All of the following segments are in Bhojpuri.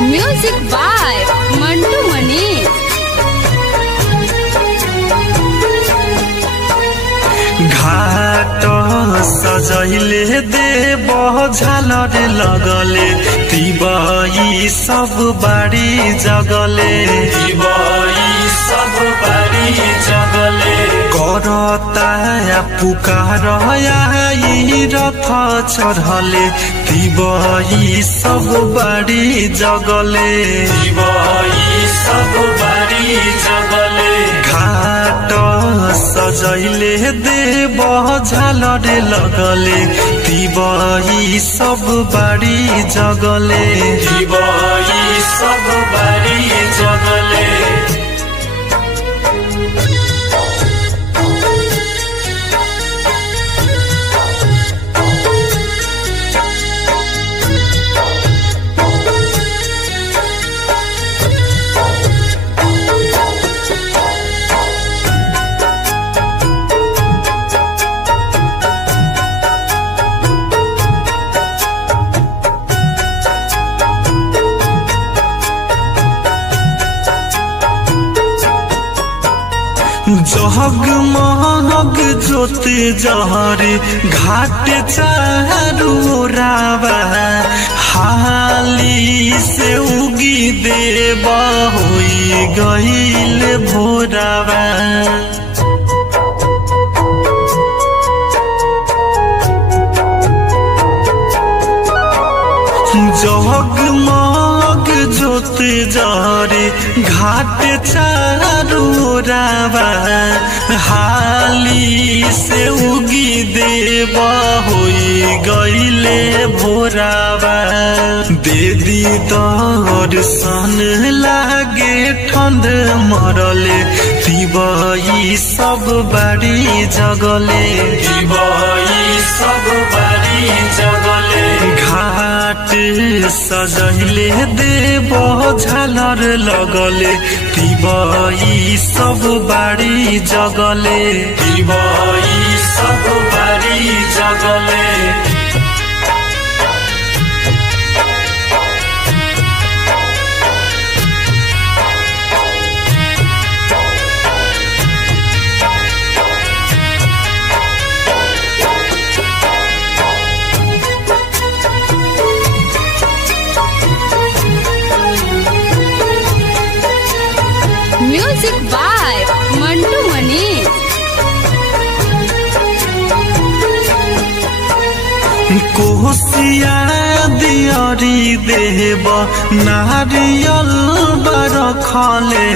Music by Mantu Manish. घाट सजैले देव झालर लगले तिबई सब बाड़ी जगले करता पुकार रथ चढ़ले तिबई सब बाड़ी जगले घाट सजैले देव झालर लगले तिबई सब बाड़ी जगले जगमग ज्योति जहरे घाट चारू रावा हाली से उगी देव होई गईल भोरावा। जगमग ज्योति जहरे घाट चारू रावा हाली से उगी देव होई गईले भोरावा। देदी दर्शन लागे ठंड मरले तिबई सब बाड़ी जगले घाट सजैले देव झालर लगले तिबई सब बाड़ी जगले म्यूजिक बाय मंटू मनीष। कोसिया दियरी देव नारियल बरखले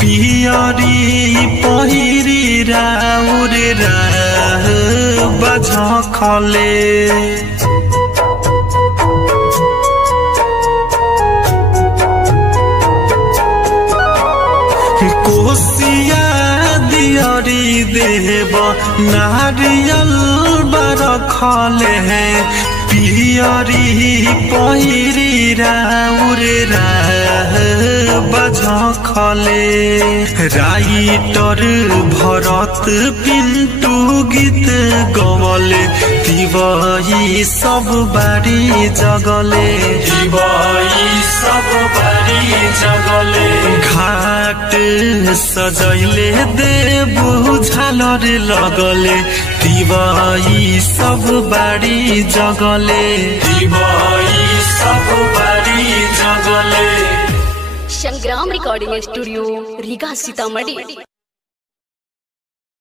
पियरी पहिरी राउर बझखले कोसिया दियरी देव नारियल बरखले पियरी पहिरी राउर बझखले राइटर भरत पिंटू गीत गवले तिबई सब बाड़ी जगले घाट सजैले देव झालर लगले तिबई सब बाड़ी जगले संग्राम रिकॉर्डिंग स्टूडियो रीगा सीतामढ़ी।